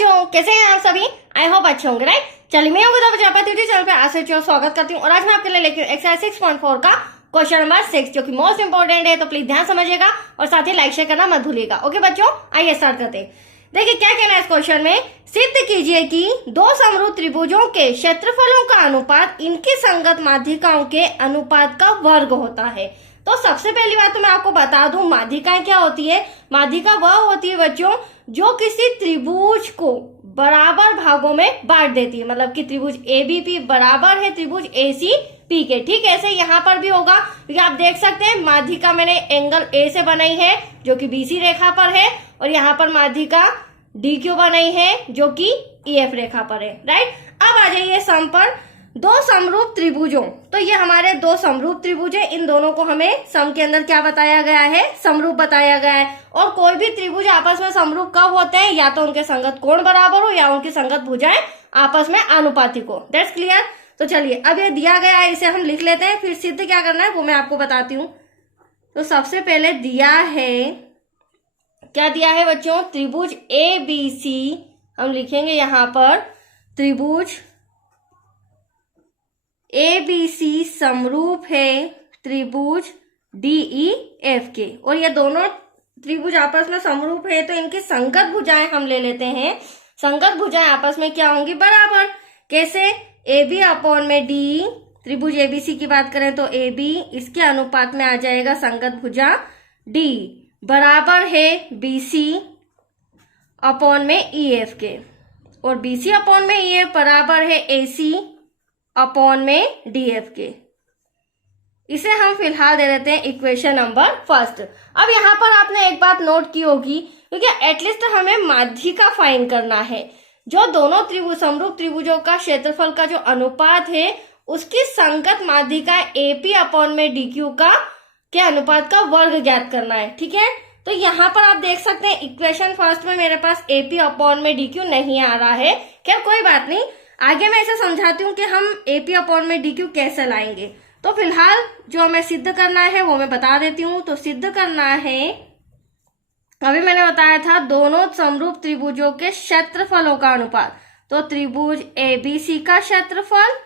बच्चों, कैसे हैं आप सभी? आई होप अच्छे होंगे, राइट? चलिए, मैं योगिता प्रजापति यूट्यूब चैनल पे आज से स्वागत करती हूँ और आज मैं आपके लिए लेकर एक्सरसाइज 6.4 का क्वेश्चन नंबर 6 जो कि मोस्ट इंपोर्टेंट है, तो प्लीज ध्यान समझिएगा और साथ ही लाइक शेयर करना मत भूलिएगा। ओके बच्चों, आइए स्टार्ट करते हैं। देखिए क्या कहना है इस क्वेश्चन में, सिद्ध कीजिए कि दो समरूप त्रिभुजों के क्षेत्रफलों का अनुपात इनकी संगत माध्यिकाओं के अनुपात का वर्ग होता है। तो सबसे पहली बात तो मैं आपको बता दूं, माध्यिकाएं क्या होती है। माध्यिका वह होती है बच्चों जो किसी त्रिभुज को बराबर भागों में बांट देती है, मतलब कि त्रिभुज एबीपी बराबर है त्रिभुज एसीपी के। ठीक है, ऐसे यहाँ पर भी होगा क्योंकि आप देख सकते हैं माध्यिका मैंने एंगल ए से बनाई है जो कि बीसी रेखा पर है, और यहाँ पर माध्यिका डीक्यू बनाई है जो कि ईएफ रेखा पर है, राइट। अब आ जाइए सम पर। दो समरूप त्रिभुजों, तो ये हमारे दो समरूप त्रिभुज है, इन दोनों को हमें सम के अंदर क्या बताया गया है, समरूप बताया गया है। और कोई भी त्रिभुज आपस में समरूप कब होते हैं, या तो उनके संगत कोण बराबर हो या उनकी संगत भुजाएं आपस में आनुपातिक हो। That's clear. तो चलिए, अब ये दिया गया है, इसे हम लिख लेते हैं, फिर सिद्ध क्या करना है वो मैं आपको बताती हूँ। तो सबसे पहले दिया है, क्या दिया है बच्चों, त्रिभुज ए बी सी हम लिखेंगे यहाँ पर, त्रिभुज ए बी सी समरूप है त्रिभुज डी ई एफ के, और ये दोनों त्रिभुज आपस में समरूप है तो इनकी संगत भुजाएं हम ले लेते हैं। संगत भुजाएं आपस में क्या होंगी, बराबर। कैसे, ए बी अपॉन में डी, त्रिभुज एबीसी की बात करें तो ए बी, इसके अनुपात में आ जाएगा संगत भुजा डी बराबर है बीसी अपॉन में ई एफ के, और बीसी अपॉन में ई एफ बराबर है एसी अपॉन में डीएफ के। इसे हम फिलहाल दे देते हैं इक्वेशन नंबर फर्स्ट। अब यहाँ पर आपने एक बात नोट की होगी, क्योंकि एटलीस्ट हमें माध्यिका फाइंड करना है, जो दोनों त्रिभुज समरूप त्रिभुजों का क्षेत्रफल का जो अनुपात है उसकी संगत माध्यिका एपी अपॉन में डीक्यू का के अनुपात का वर्ग ज्ञात करना है। ठीक है, तो यहाँ पर आप देख सकते हैं इक्वेशन फर्स्ट में मेरे पास एपी अपॉन में डीक्यू नहीं आ रहा है। क्या, कोई बात नहीं, आगे मैं इसे समझाती हूँ कि हम एपी अपॉन में डीक्यू कैसे लाएंगे। तो फिलहाल जो हमें सिद्ध करना है वो मैं बता देती हूँ। तो सिद्ध करना है, अभी मैंने बताया था दोनों समरूप त्रिभुजों के क्षेत्रफलों का अनुपात, तो त्रिभुज एबीसी का क्षेत्रफल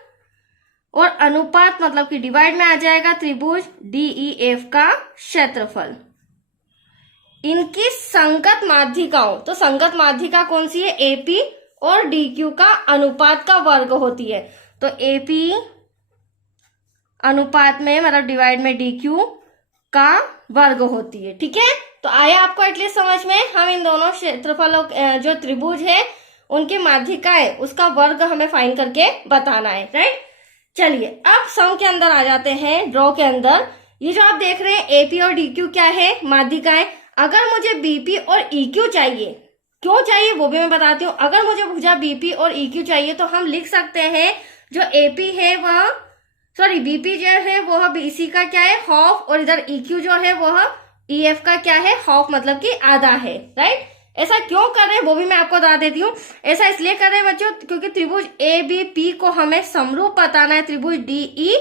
और अनुपात मतलब कि डिवाइड में आ जाएगा त्रिभुज डीईएफ का क्षेत्रफल, इनकी संगत माध्यिकाओं, तो संगत माध्यिका कौन सी है, एपी और डीक्यू का अनुपात का वर्ग होती है। तो एपी अनुपात में मतलब डिवाइड में डीक्यू का वर्ग होती है। ठीक है, तो आया आपको एटलीस्ट समझ में। हम इन दोनों क्षेत्रफलों जो त्रिभुज है उनकी माध्यिकाएं उसका वर्ग हमें फाइंड करके बताना है, राइट। चलिए अब सम के अंदर आ जाते हैं, ड्रॉ के अंदर। ये जो आप देख रहे हैं एपी और डीक्यू क्या है, माध्यिकाएं। अगर मुझे बीपी और ईक्यू चाहिए, क्यों चाहिए वो भी मैं बताती हूँ। अगर मुझे भुजा बीपी और ईक्यू चाहिए तो हम लिख सकते हैं जो एपी है वह, सॉरी बीपी जो है वह बीसी का क्या है, हाफ, और इधर ईक्यू जो है वह ईएफ का क्या है, हाफ, मतलब कि आधा है, राइट। ऐसा क्यों कर रहे हैं वो भी मैं आपको बता देती हूँ। ऐसा इसलिए कर रहे हैं बच्चों क्योंकि त्रिभुज ए बी पी को हमें समरूप बताना है त्रिभुज डी ई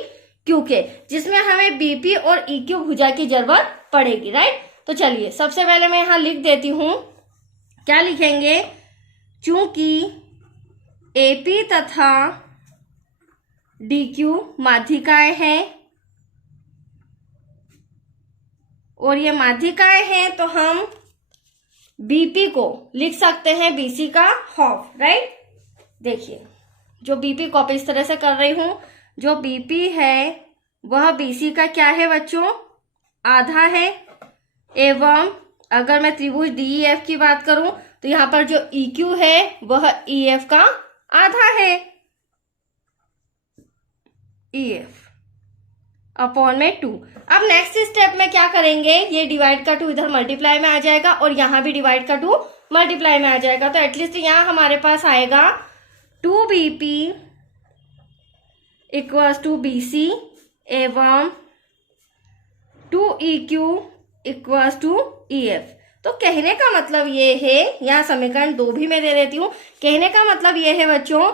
क्यू के, जिसमें हमें बीपी और ईक्यू भुजा की जरूरत पड़ेगी, राइट। तो चलिए सबसे पहले मैं यहाँ लिख देती हूँ, क्या लिखेंगे, चूंकि एपी तथा डीक्यू माध्यिकाएं हैं और ये माध्यिकाएं हैं तो हम बीपी को लिख सकते हैं बीसी का हाफ, राइट। देखिए जो बीपी को इस तरह से कर रही हूं, जो बीपी है वह बीसी का क्या है बच्चों, आधा है, एवं अगर मैं त्रिभुज डीईएफ की बात करूं तो यहाँ पर जो ईक्यू है वह ईएफ का आधा है, ईएफ अपॉन में 2। अब नेक्स्ट स्टेप में क्या करेंगे, ये डिवाइड का 2 इधर मल्टीप्लाई में आ जाएगा और यहाँ भी डिवाइड का 2 मल्टीप्लाई में आ जाएगा। तो एटलीस्ट यहाँ हमारे पास आएगा 2bp इक्वल्स टू bc एवं 2eq इक्वल्स टू ef। तो कहने का मतलब ये है, यहाँ समीकरण 2 भी मैं दे देती हूँ। कहने का मतलब ये है बच्चों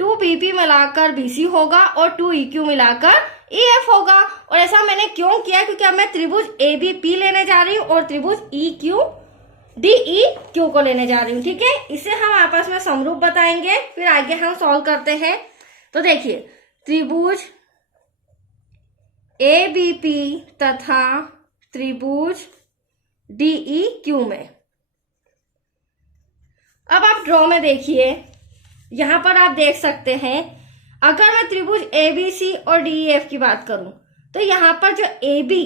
2bp मिलाकर bc होगा और 2eq मिलाकर ef होगा। और ऐसा मैंने क्यों किया, क्योंकि अब मैं त्रिभुज abp लेने जा रही हूँ और त्रिभुज eq DEQ को लेने जा रही हूँ। ठीक है, इसे हम आपस में में समरूप बताएंगे, फिर आगे हम सॉल्व करते हैं। तो देखिए, त्रिभुज ABP तथा त्रिभुज DEQ में, अब आप ड्रॉ में देखिए, यहां पर आप देख सकते हैं, अगर मैं त्रिभुज ABC और DEF की बात करूं तो यहां पर जो AB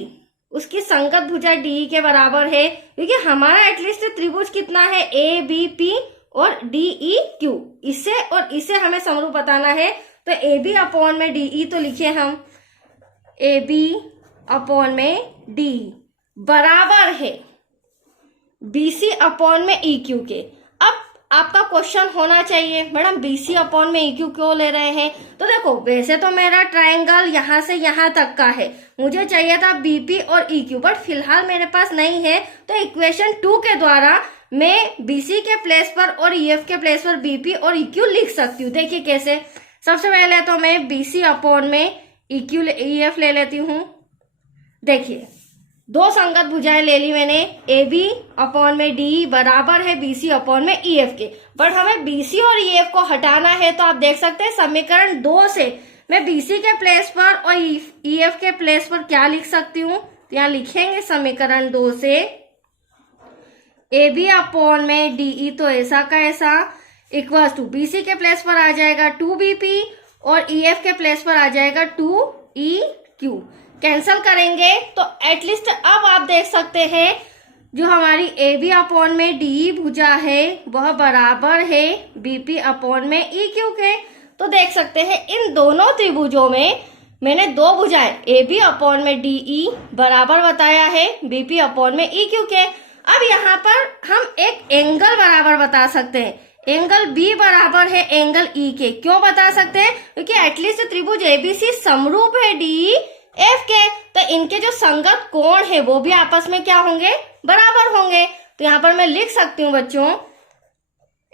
उसकी संगत भुजा DE के बराबर है, क्योंकि हमारा एटलीस्ट त्रिभुज कितना है, ABP और DEQ, इसे और इसे हमें समरूप बताना है। तो AB अपॉन में DE तो लिखे हम AB अपॉन में DE बराबर है BC अपॉन में EQ के। अब आपका क्वेश्चन होना चाहिए, मैडम BC अपॉन में EQ क्यों ले रहे हैं? तो देखो, वैसे तो मेरा ट्रायंगल यहां से यहां तक का है, मुझे चाहिए था BP और EQ, बट फिलहाल मेरे पास नहीं है। तो इक्वेशन 2 के द्वारा मैं BC के प्लेस पर और EF के प्लेस पर BP और EQ लिख सकती हूँ। देखिए कैसे, सबसे पहले तो मैं BC अपॉन में EF ले लेती हूँ। देखिए, दो संगत भुजाएं ले ली मैंने, AB अपॉन में DE बराबर है BC अपॉन में EF के, बट हमें BC और EF को हटाना है। तो आप देख सकते हैं समीकरण 2 से मैं BC के प्लेस पर और EF के प्लेस पर क्या लिख सकती हूँ, तो यहाँ लिखेंगे समीकरण 2 से AB अपॉन में DE तो ऐसा का ऐसा इक्वल टू BC के प्लेस पर आ जाएगा 2BP और EF के प्लेस पर आ जाएगा 2EQ। कैंसल करेंगे तो एटलीस्ट अब आप देख सकते हैं जो हमारी AB अपॉन में DE भुजा है वह बराबर है BP अपॉन में EQ के। तो देख सकते हैं इन दोनों त्रिभुजों में मैंने दो भुजाएं AB अपॉन में DE बराबर बताया है BP अपॉन में EQ के। अब यहाँ पर हम एक एंगल बराबर बता सकते हैं, एंगल B बराबर है एंगल E के। क्यों बता सकते हैं? क्योंकि एटलीस्ट त्रिभुज ABC समरूप है DEF के, तो इनके जो संगत कोण है वो भी आपस में क्या होंगे, बराबर होंगे। तो यहाँ पर मैं लिख सकती हूँ बच्चों,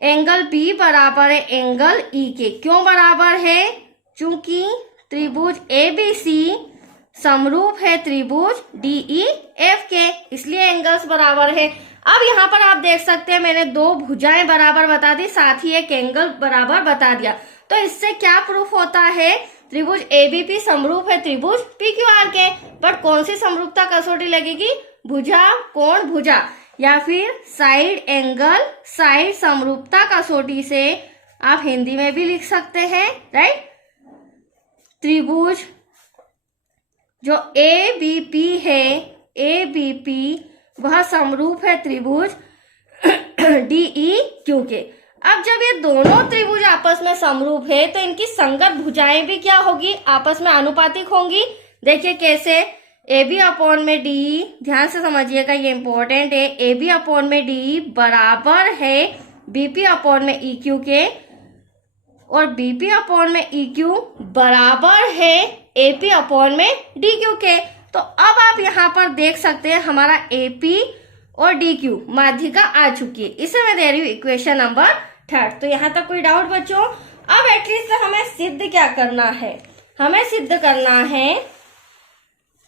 एंगल B बराबर है एंगल E के। क्यों बराबर है? चूंकि त्रिभुज ABC समरूप है त्रिभुज DEF के, इसलिए एंगल्स बराबर है। अब यहाँ पर आप देख सकते हैं मैंने दो भुजाएं बराबर बता दी, साथ ही एक एंगल बराबर बता दिया। तो इससे क्या प्रूफ होता है, त्रिभुज ABP समरूप है त्रिभुज PQR के। बट कौन सी समरूपता कसौटी लगेगी, भुजा कोण भुजा या फिर साइड एंगल साइड समरूपता कसौटी से आप हिंदी में भी लिख सकते हैं, राइट। त्रिभुज जो ABP है, ABP वह समरूप है त्रिभुज DEQ के। अब जब ये दोनों त्रिभुज आपस में समरूप है तो इनकी संगत भुजाएं भी क्या होगी, आपस में आनुपातिक होंगी। देखिए कैसे, AB अपॉन में DE, ध्यान से समझिएगा ये इंपॉर्टेंट है, AB अपॉन में DE बराबर है BP अपॉन में EQ के, और BP अपॉन में EQ बराबर है AP अपॉन में DQ के। तो अब आप यहाँ पर देख सकते हैं हमारा AP और DQ माध्यिका आ चुकी है। इसे मैं दे रही हूँ इक्वेशन नंबर 3। तो यहाँ तक कोई डाउट बच्चों? अब एटलीस्ट हमें सिद्ध क्या करना है, हमें सिद्ध करना है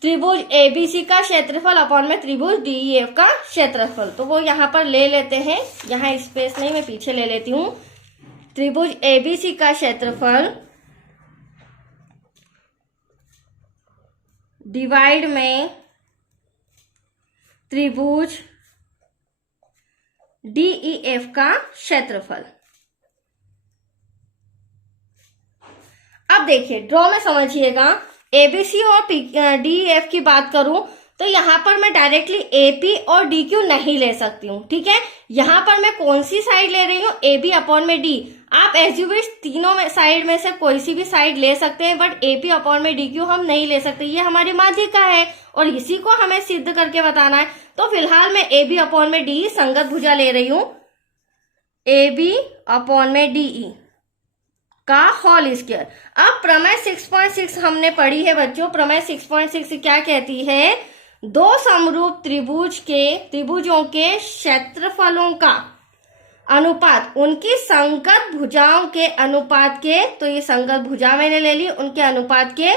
त्रिभुज ABC का क्षेत्रफल अपॉन में त्रिभुज DEF का क्षेत्रफल। तो वो यहाँ पर ले लेते हैं, यहाँ स्पेस नहीं, मैं पीछे ले लेती हूँ। त्रिभुज ABC का क्षेत्रफल डिवाइड में त्रिभुज DEF का क्षेत्रफल। अब देखिए ड्रॉ में समझिएगा, ABC और DEF की बात करूं तो यहाँ पर मैं डायरेक्टली AP और DQ नहीं ले सकती हूँ, ठीक है। यहाँ पर मैं कौन सी साइड ले रही हूँ, AB अपॉन में D। आप एज यू विश तीनों में साइड में से कोई सी भी साइड ले सकते हैं, बट AP अपॉन में DQ हम नहीं ले सकते, ये हमारी माध्यिका है और इसी को हमें सिद्ध करके बताना है। तो फिलहाल मैं AB अपॉन में DE संगत भुजा ले रही हूँ, AB अपॉन में DE का होल स्क्वायर। अब प्रमेय 6.6 हमने पढ़ी है बच्चों, प्रमेय 6.6 क्या कहती है, दो समरूप त्रिभुजों के क्षेत्रफलों का अनुपात उनकी संगत भुजाओं के अनुपात के, तो ये संगत भुजा मैंने ले ली, उनके अनुपात के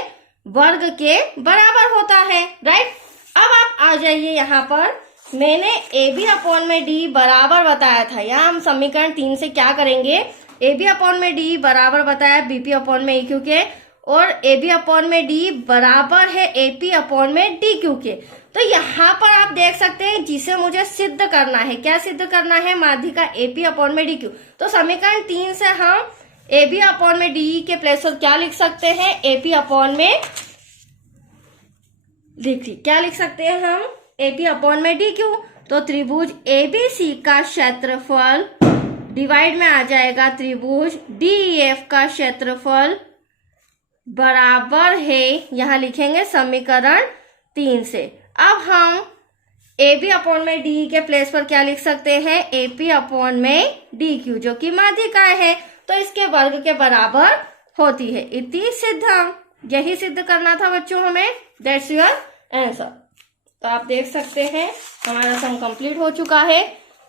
वर्ग के बराबर होता है, राइट। अब आप आ जाइए यहाँ पर मैंने ए बी अपॉन में डी बराबर बताया था। यहाँ हम समीकरण 3 से क्या करेंगे, ए बी अपॉन में डी बराबर बताया बीपी अपॉन में क्यू के, और ए बी अपॉन में डी बराबर है एपी अपॉन में डी क्यू के। तो यहाँ पर आप देख सकते हैं जिसे मुझे सिद्ध करना है, क्या सिद्ध करना है, माध्यिका एपी अपॉन में डी क्यू। तो समीकरण 3 से हम ए बी अपॉन में डी के प्लेस पर क्या लिख सकते हैं, एपी अपॉन में, देखिए क्या लिख सकते हैं हम, एपी अपॉन में डी क्यू। तो त्रिभुज एबीसी का क्षेत्रफल डिवाइड में आ जाएगा त्रिभुज डीईएफ का क्षेत्रफल बराबर है, यहां लिखेंगे समीकरण 3 से। अब हम ए बी अपॉन में डी के प्लेस पर क्या लिख सकते हैं, एपी अपॉन में डी क्यू, जो कि माध्यिका है, तो इसके वर्ग के बराबर होती है। इति सिद्धम, यही सिद्ध करना था बच्चों हमें, दैट्स योर आंसर। तो आप देख सकते हैं हमारा सम कंप्लीट हो चुका है।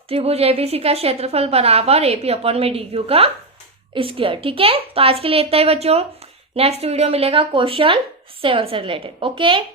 त्रिभुज एबीसी का क्षेत्रफल बराबर एपी अपॉन में डी क्यू का स्क्वायर। ठीक है, तो आज के लिए इतना ही बच्चों। नेक्स्ट वीडियो मिलेगा क्वेश्चन 7 से रिलेटेड। ओके।